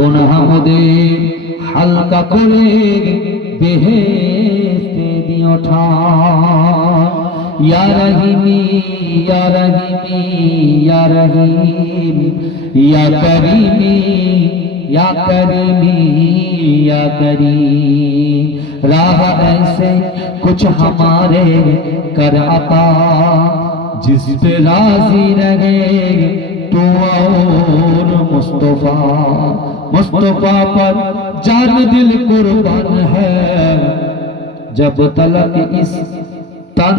গুনাহ ওদের হালকা করে বেহেশতে দিও ঠাই। ইয়া রহিমি ইয়া রহিমি ইয়া রহিম ইয়া করিমি या करीमी या करीम। राह ऐसे कुछ हमारे कर अता जिस पे राजी रहे तू और मुस्तफा। मुस्तफा पर जान दिल कुर्बान है जब तलक इस तन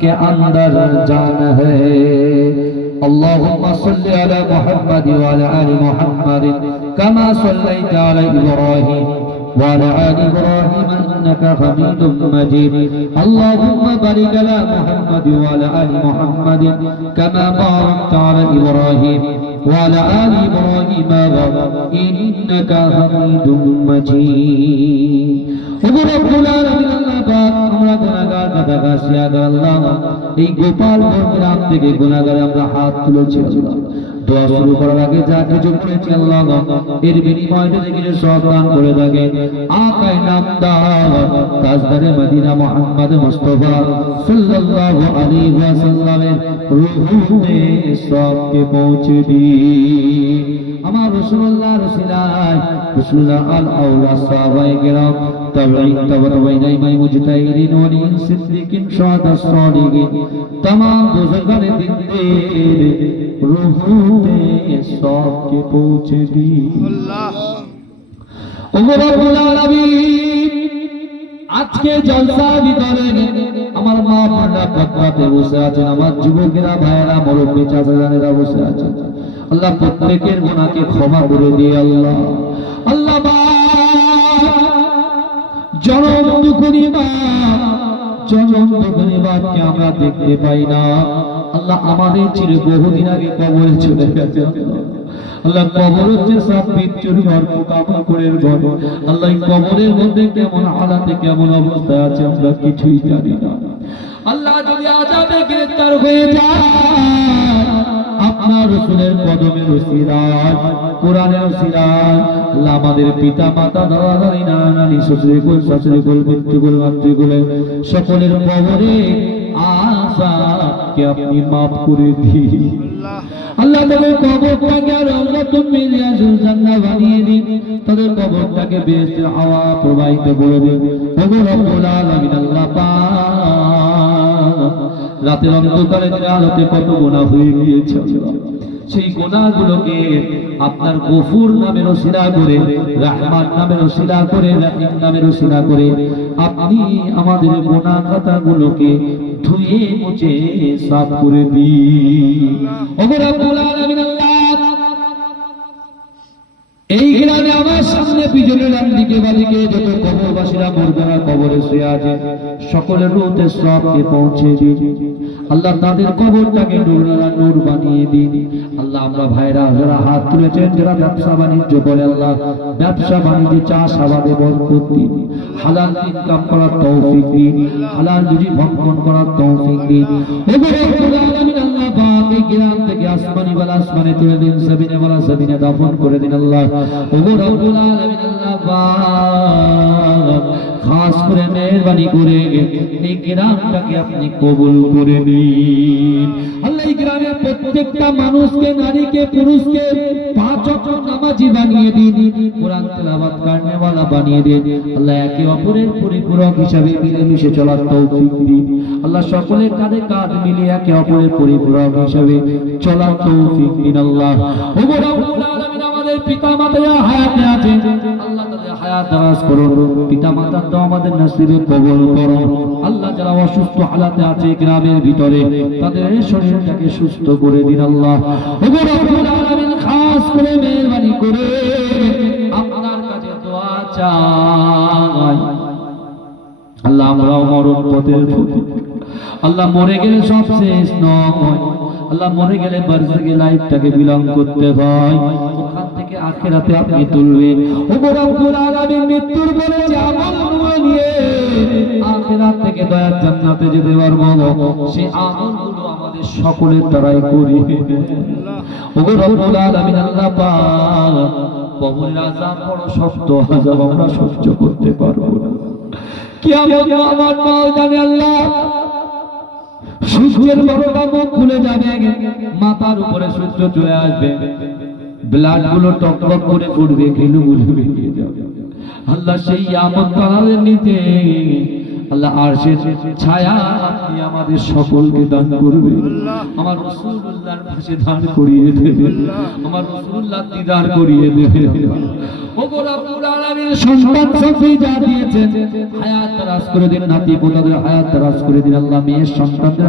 के अंदर जान है। अल्लाहुम्मा सल्लि अला मुहम्मद व अला आलि मुहम्मद कमा सल्लैता अला इब्राहीम व अला आलि इब्राहीम इन्नका हमीदुम मजीद। अल्लाहुम्मा बारिक अला मुहम्मद व अला आलि मुहम्मद कमा बारकता अला इब्राहीम व अला आलि इब्राहीम इन्नका हमीदुम मजीद। रब्बुल आलामीन আল্লাহ পাক আমরা গুনাহগার কাদাগার সিয়াগার আল্লাহ এই গোপালগঞ্জ গ্রাম থেকে গুনাহগার আমরা হাত তুলেছি আল্লাহ। দোয়া শুরু করার আগে যা কিছু করেছি আল্লাহ এর বিনিময়ে যদি কিছু সওয়াব দান করে থাকেন আকায়ে নামদার তাজদারে মদিনা মুহাম্মদ মুস্তাফা সাল্লাল্লাহু আলাইহি ওয়াসাল্লামের রূহে সওয়াবকে পৌঁছে দিন। আমার রাসূলুল্লাহর রসিলায় রাসূলুল্লাহ আল আওলা সাহাবায়ে কেরাম তাবেঈন তাবেঈন ইমাম মুজতাহিদিন ওয়ালিন সিদ্দিকিন শুহাদা সালিহিন तमाम বুজুর্গানে দিনদের রূহে সওয়াবকে পৌঁছে দিন আল্লাহ। ওগো রব্বুল আলামিন আজকে জলসা ভিতরে আমার মা বোনেরা পদ্মাতে বসে আছেন, আমার যুবকেরা ভাইয়েরা মুরব্বি চাচাজানেরা বসে আছেন আল্লাহ প্রত্যেকের গুনাহকে ক্ষমা করে দিয়ে আল্লাহ। আল্লাহ জনম দুঃখী বাপকে আমরা দেখতে পাই না আল্লাহ। আমাদের ছেলে বহুদিন আগে কবরে চলে গেছে আল্লাহ। কবর হচ্ছে সব মৃত্যুর ঘর, পোকামাকড়ের ঘর আল্লাহ। কবরের মধ্যে কেমন হালাতে কেমন অবস্থা আছে আমরা কিছুই জানি না আল্লাহ। যদি আযাবে গ্রেফতার হয়ে যায় আপনার রাসূলের কদমের ওসিলায় কোরআনের ওসিলায় আল্লাহ আমাদের পিতা মাতা দাদা দাদি নানা নানি শ্বশুর কুল শাশুড়ি কুল পিতৃকুল মাতৃকুল সকলের কবরে আযাবকে আপনি মাফ করে দিন আল্লাহ। তাদের কবরটাকে রওজাতুম মিন রিয়াজিল জান্নাহ বানিয়ে দিন, তাদের কবরটাকে বেহেশতের হাওয়া প্রবাহিত করে দিন। ওগো রব্বুল আলামিন আল্লাহ পাক রাতের অন্ধকারে আলোতে কত গুনাহ হয়ে গিয়েছে সেই গুনাহগুলোকে আপনার গফুর নামের ওসিলা করে রহমান নামের ওসিলা করে রহিম নামের ওসিলা করে আপনি আমাদের গুনাহ খাতাগুলোকে ধুয়ে মুছে সাফ করে দিন। ওগো রব্বুল আলামিন আল্লাহ এই গ্রামে আমার সামনে পিছনে ডান দিকে বাদিকে যত কবরবাসীরা মুর্দারা কবরে শুয়ে আছে সকলের রূহে সওয়াবকে পৌঁছে দিন আল্লাহ। তাদের কবরটাকে নূর বানিয়ে দিন আল্লাহ। আমরা ভাইরা যারা হাত তুলেছেন যারা ব্যবসা বাণিজ্য করে আল্লাহ ব্যবসা বাণিজ্যে চাষাবাদে বরকত দিন, হালাল ইনকাম করার তৌফিক দিন, হালাল রুজি ভক্ষণ করার তৌফিক দিন। ওগো রব্বুল আলামিন আল্লাহ পাক এই গ্রাম থেকে আসমানি ওয়ালা আসমানে তুলে দিন, জমিনে ওয়ালা জমিনে দাফন করে দিন আল্লাহ। ওগো রব্বুল আলামিন আল্লাহ পাক খাস করে মেহেরবানি করে এই গ্রামটাকে আপনি কবুল করে নিন আল্লাহ। এই গ্রামের প্রত্যেকটা মানুষকে নারীকে পুরুষকে পাঁচ ওয়াক্ত নামাজি বানিয়ে দিন, কোরআন তেলাওয়াত করনে वाला বানিয়ে দিন আল্লাহ। একে অপরের পরিপূরক হিসাবে মিলেমিশে চলার তৌফিক দিন আল্লাহ। সকলের কাঁধে কাঁধ মিলিয়ে একে অপরের পরিপূরক হিসাবে চলার তৌফিক দিন আল্লাহ। ওগো রব্বুল আলামিন আমাদের পিতা মাতা হায়াতে আছে আল্লাহ তাদের হায়াত দারাজ করুন, পিতা মাতার দোয়া আমাদের নসিবে কবুল করুন আল্লাহ। যারা অসুস্থ হালাতে আছে গ্রামের ভিতরে তাদের শরীরটাকে সুস্থ করে দিন আল্লাহ। ওগো রব্বুল আলামিন খাস করে মেহেরবানি করে আপনার কাছে দোয়া চাই আল্লাহ। আমরাও মরণ পথের প্রতি আল্লাহ মরে গেলে সব শেষ নয় আল্লাহ। মরে গেলে বারজাখে লাইফটাকে বিলং করতে হয়, ওখান থেকে আখিরাতে আপনি তুলবেন। ওগো রব্বুল আলামিন মৃত্যুর পরে যে আমলগুলো নিয়ে আখিরাত থেকে দয়ার জান্নাতে যেতে পারবো সেই আমলগুলো আমাদের সকলের দ্বারাই করি। ওগো রব্বুল আলামিন আল্লাহ পাক কবরের আযাব বড় শক্ত আযাব, আমরা সহ্য করতে পারবো না। কিয়ামত আমার ময়দানে আল্লাহ সূর্যের 12টা মুখ খুলে যাবে, মাথার উপরে সূর্য চলে আসবে, ব্লাড গুলো টকটক করে পড়বে, ঘিলুগুলো বেরিয়ে যাবে। আল্লাহ সেই কিয়ামত কালের নিতে আল্লাহ আরশের ছায়া আপনি আমাদের সকলকে দান করবে। আমার রাসূলুল্লাহর পাশে দান করিয়ে দেবে, আমার রাসূলুল্লাহ দিদার করিয়ে দেবে। ওগো রব্বুল আলামিন, সন্তান সফি যা দিয়েছেন হায়াত দারাজ করে দিন, নাতি পোতাদের হায়াত দারাজ করে দিন। আল্লাহ মেয়ের সন্তানদের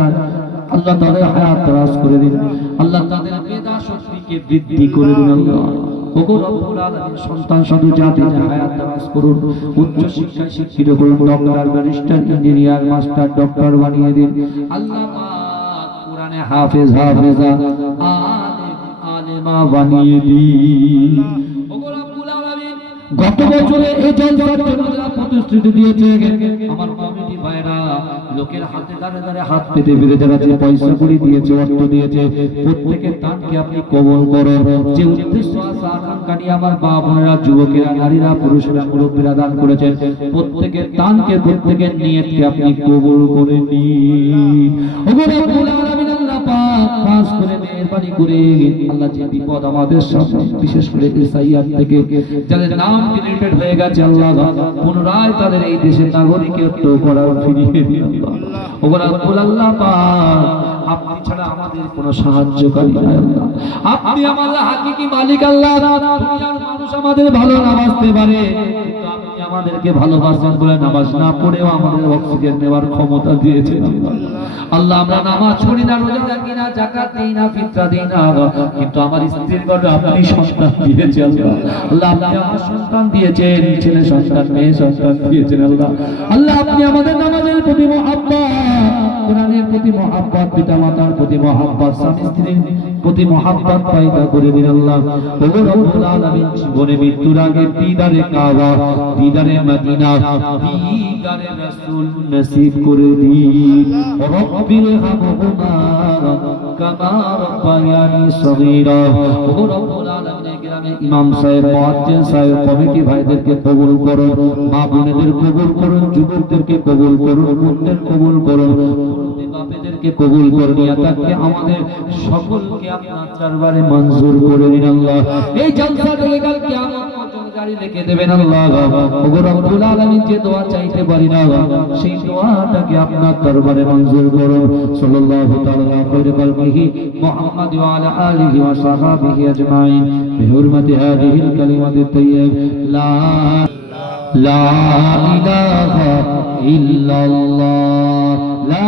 আল্লাহ তাদের হায়াত দারাজ করে দিন, আল্লাহ তাদের মেধা শক্তিকে বৃদ্ধি করে দিন। আল্লাহ ওগো রব্বুল আলামিন, সন্তান সাধু জাতিকে হায়াত দারাজ করুন, উচ্চ শিক্ষায় শিক্ষিত করুন, doctor, barrister, engineer, master, doctor বানিয়ে দিন। আল্লাহ পাক কোরআনে হাফেজ, হাফেজা, আলেম, আলেমা বানিয়ে দিন। ওগো রব্বুল আলামিন, গত বছরে এই জলসার জন্য যারা প্রতিশ্রুতি দিয়েছে আমার কমিটি ভাইরা, লোকের হাতে দাঁড়ে দাঁড়ে হাত পেতে পেতে যারা যে পয়সা করি দিয়েছে, অর্থ দিয়েছে, প্রত্যেকের দানকে আপনি কবুল করুন। যে উদ্দেশ্য আশা আকাঙ্ক্ষা নিয়ে আমার মা বোনেরা, যুবকেরা, নারীরা, পুরুষেরা, মুরব্বীরা দান করেছেন, প্রত্যেকের দানকে, প্রত্যেকের নিয়তকে আপনি কবুল করে নিন। ওগো রব্বুল আলামিন, আল্লাহ পাক পাস করে মেহেরবানি করে আল্লাহ যে বিপদ আমাদের সামনে, বিশেষ করে এসআইআর থেকে যাদের নাম ডিলিটেড হয়ে গেছে, আল্লাহ পুনরায় তাদের এই দেশের নাগরিকত্ব করা ফিরিয়ে দিন। ওগো রব্বুল আল্লাহ পাক, আপনি ছাড়া আমাদের কোনো সাহায্যকারী নাই। আল্লাহ আপনি আমাদের হাকিকি মালিক। আল্লাহ দুনিয়ার মানুষ আমাদের ভালো না বাসতে পারে, কিন্তু আপনি আমাদেরকে ভালোবাসেন বলে নামাজ না পড়েও আমাদের অক্সিজেন নেওয়ার ক্ষমতা দিয়েছেন। আল্লাহ আমরা নামাজ পড়ি না, রোজা রাখি না, যাকাত দেই না, ফিতরা দেই না, কিন্তু আমার স্ত্রীর গর্ভে আপনি সন্তান দিয়েছেন। আল্লাহ আপনি আমার সন্তান দিয়েছেন, ছেলে সন্তান, মেয়ে সন্তান দিয়েছেন। আল্লাহ আল্লাহ আপনি আমাদের নামাজের প্রতি মহব্বত, কোরআনের প্রতি মহব্বত, পিতামাতার প্রতি মহব্বত, স্বামী স্ত্রীর প্রতি মহব্বত পয়দা করে দিন। আল্লাহ ওগো রব্বুল আলামিন, জীবনে মৃত্যুর আগে দিদারে কাবা, দিদারে মদিনা, দিদারে রাসূল নসিব করে দিন। রব্বিল হামহুমা কামা রাব্বায়ানি সগীরা। ওগো রব্বুল আলামিন, গ্রামে ইমাম সাহেব, মুয়াজ্জিন সাহেব, কমিটি ভাইদেরকে কবুল করুন, মা বোনেদের কবুল করুন, যুবকদেরকে কবুল করুন, বোনদের কবুল করুন, বাপেদেরকে কবুল করুন। ইয়াতাকে আমাদের সকলকে আপনার দরবারে মঞ্জুর করে দিন। আল্লাহ এই জলসা থেকে কাল কিয়ামত পর্যন্ত জারি রেখে দেবেন। আল্লাহ ওগো রব্বুল আলামিন, যে দোয়া চাইতে পারি না সেই দোয়াটাকে আপনার দরবারে মঞ্জুর করুন। সাল্লাল্লাহু তাআলা খায়রু খালকিহি মুহাম্মাদ ওয়া আলা আলিহি ওয়া সাহবিহি আজমাইন বিহুরমাতি হাযিহিল কালিমাতিত তাইয়্যিব লা ইলাহা ইল্লাল্লাহ লা